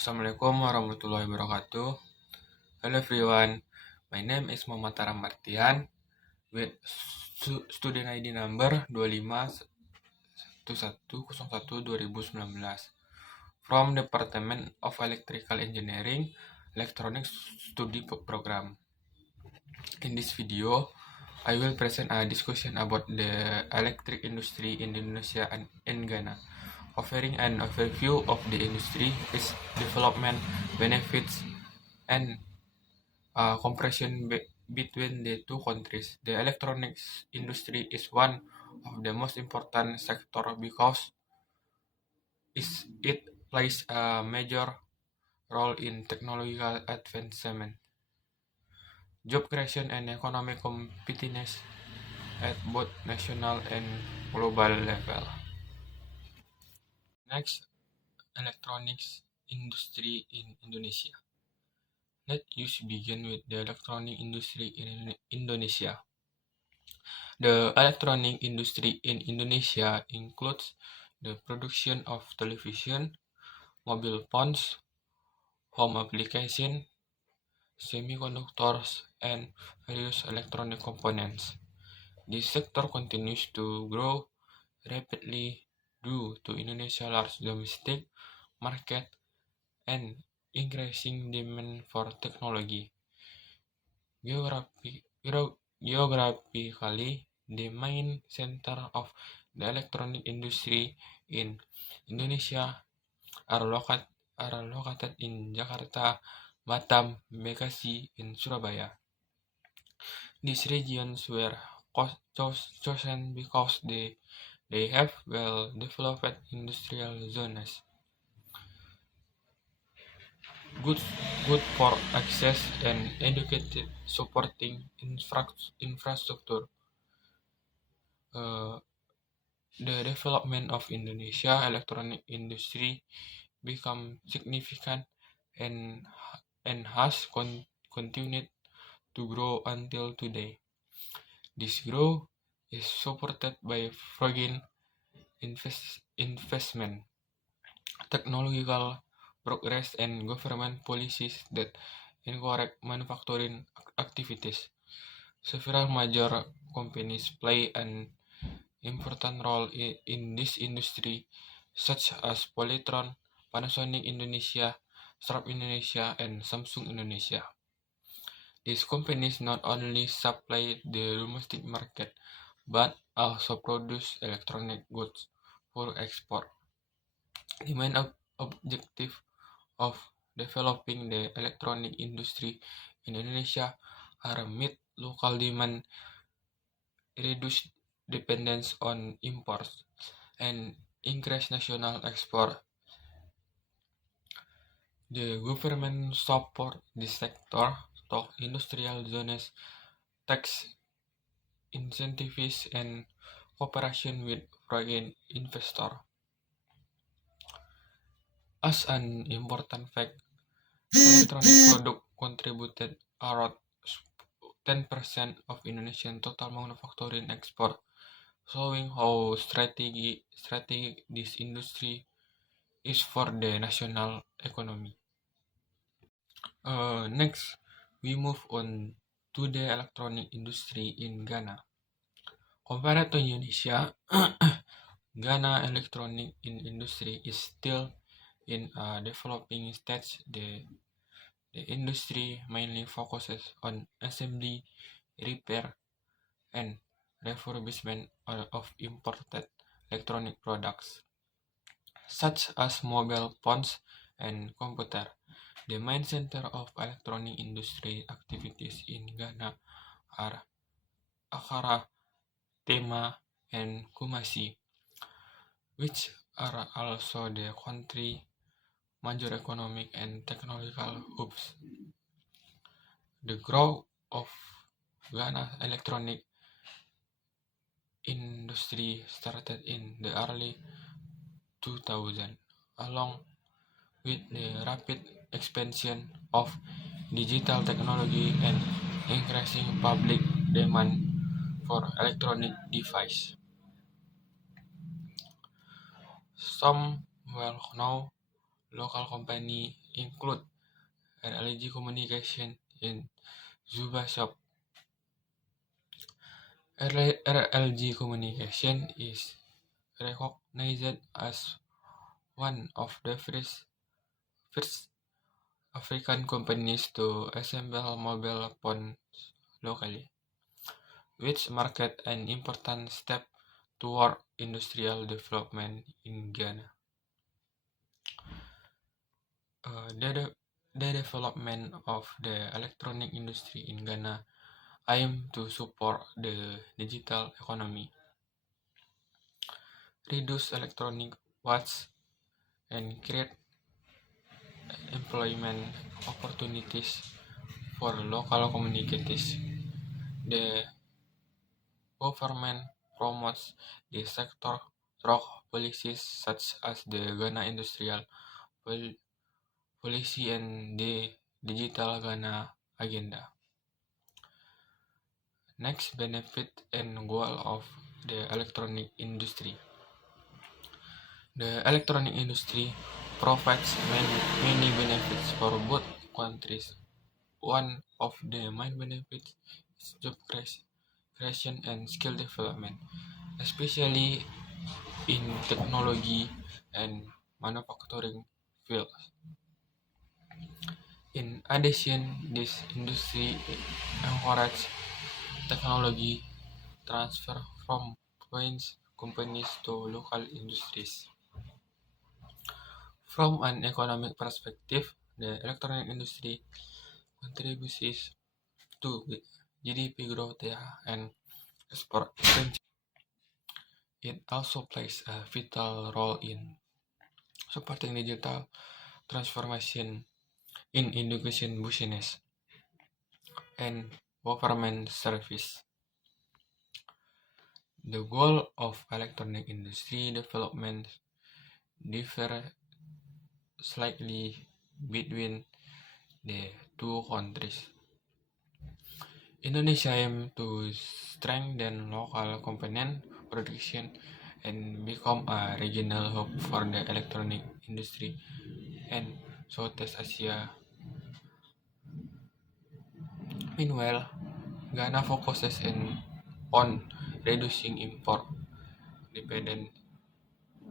Assalamualaikum warahmatullahi wabarakatuh. Hello everyone, my name is Muhammad Tara Martian with student ID number 2511012019 from Department of Electrical Engineering, Electronics Study Program. In this video, I will present a discussion about the electric industry in Indonesia and in Ghana, offering an overview of the industry, its development, benefits, and comparison between the two countries. The electronics industry is one of the most important sector because it plays a major role in technological advancement, job creation, and economic competitiveness at both national and global level. Next, electronics industry in Indonesia. Let us begin with the electronic industry in Indonesia. The electronic industry in Indonesia includes the production of television, mobile phones, home application, semiconductors, and various electronic components. This sector continues to grow rapidly due to Indonesia's large domestic market and increasing demand for technology. Geographically, the main center of the electronic industry in Indonesia are located in Jakarta, Batam, Bekasi, and Surabaya. These regions were chosen because they have well-developed industrial zones, good for access and educated supporting infrastructure. The development of Indonesia electronic industry become significant and has continued to grow until today. This growth is supported by foreign investment, technological progress, and government policies that encourage manufacturing activities. Several major companies play an important role in this industry, such as Polytron, Panasonic Indonesia, Sharp Indonesia, and Samsung Indonesia. These companies not only supply the domestic market, but also produce electronic goods for export. The main objective of developing the electronic industry in Indonesia are meet local demand, reduce dependence on imports, and increase national export. The government support this sector through industrial zones, tax incentives, and cooperation with foreign investors. As an important fact, electronic products contributed around 10% of Indonesian total manufacturing export, showing how strategic this industry is for the national economy. Next, we move on to the electronic industry in Ghana. Compared to Indonesia, Ghana electronic industry is still in a developing stage. The industry mainly focuses on assembly, repair, and refurbishment of imported electronic products, such as mobile phones and computer. The main center of electronic industry activities in Ghana are Accra, Tema, and Kumasi, which are also the country major economic and technological hubs. The growth of Ghana's electronic industry started in the early 2000s, along with the rapid expansion of digital technology and increasing public demand for electronic devices. Some well-known Local company include RLG Communication in Zuba Shop. RLG Communication is recognized as one of the first African companies to assemble mobile phones locally, which marked an important step toward industrial development in Ghana. The development of the electronic industry in Ghana aims to support the digital economy, reduce electronic waste, and create employment opportunities for local communities. The government promotes the sector through policies such as the Ghana Industrial Policy and the Digital Ghana Agenda. Next, benefit and goal of the electronic industry. The electronic industry provides many benefits for both countries. One of the main benefits is job creation and skill development, especially in technology and manufacturing fields. In addition, this industry encourages technology transfer from foreign companies to local industries. From an economic perspective, the electronic industry contributes to GDP growth and export expansion. It also plays a vital role in supporting digital transformation in education business and government service. The goal of electronic industry development differ slightly between the two countries. Indonesia aims to strengthen local component production and become a regional hub for the electronic industry in Southeast Asia. Meanwhile, Ghana focuses on reducing import dependence,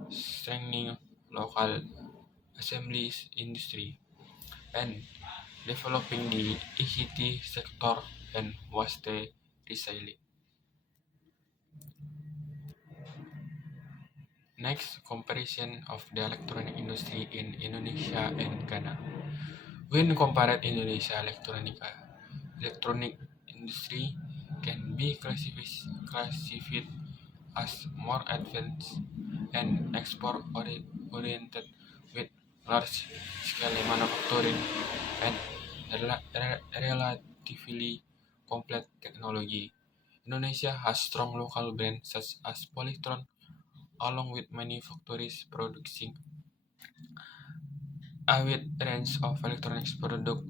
strengthening local assembly industry, and developing the ICT sector and waste recycling. Next, comparison of the electronic industry in Indonesia and Ghana. When compared, electronic industry can be classified as more advanced and export-oriented with large-scale manufacturing and relatively complex technology. Indonesia has strong local brands such as Polytron, along with many factories producing a wide range of electronics products.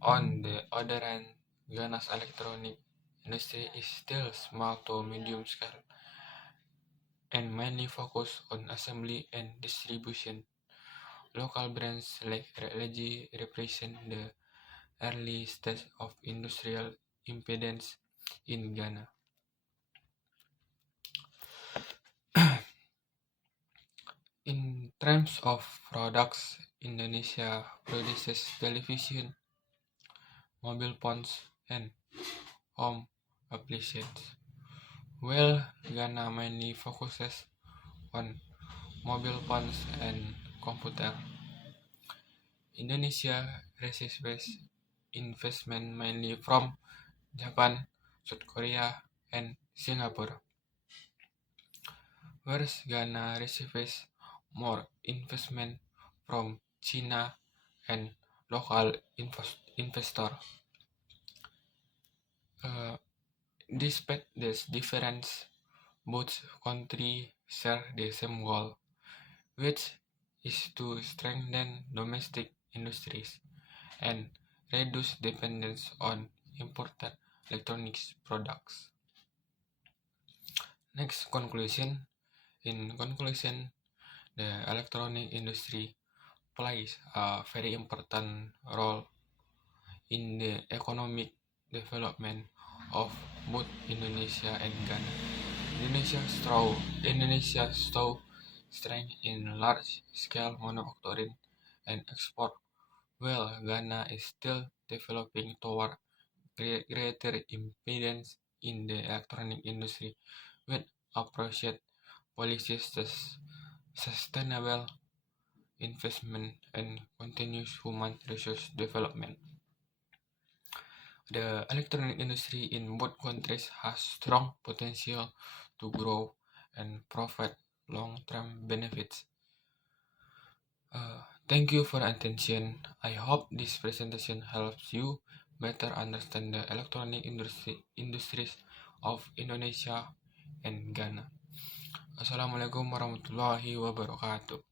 On the other hand, Ghana's electronic industry is still small to medium scale and mainly focused on assembly and distribution. Local brands like RLG represent the early stage of industrial independence in Ghana. In terms of products, Indonesia produces television, mobile phones, and home appliances, while Ghana mainly focuses on mobile phones and computer. Indonesia receives investment mainly from Japan, South Korea, and Singapore, whereas Ghana receives more investment from China and local investor. Uh, Despite this difference, both countries share the same goal, which is to strengthen domestic industries and reduce dependence on imported electronics products. Next, conclusion. In conclusion, the electronic industry plays a very important role in the economic development of both Indonesia and Ghana. Indonesia saw strength in large-scale manufacturing and export, while Ghana is still developing toward greater impedance in the electronic industry with appropriate policies, sustainable investment, and continuous human resource development. The electronic industry in both countries has strong potential to grow and provide long-term benefits. Thank you for attention. I hope this presentation helps you better understand the electronic industries of Indonesia and Ghana. Assalamualaikum warahmatullahi wabarakatuh.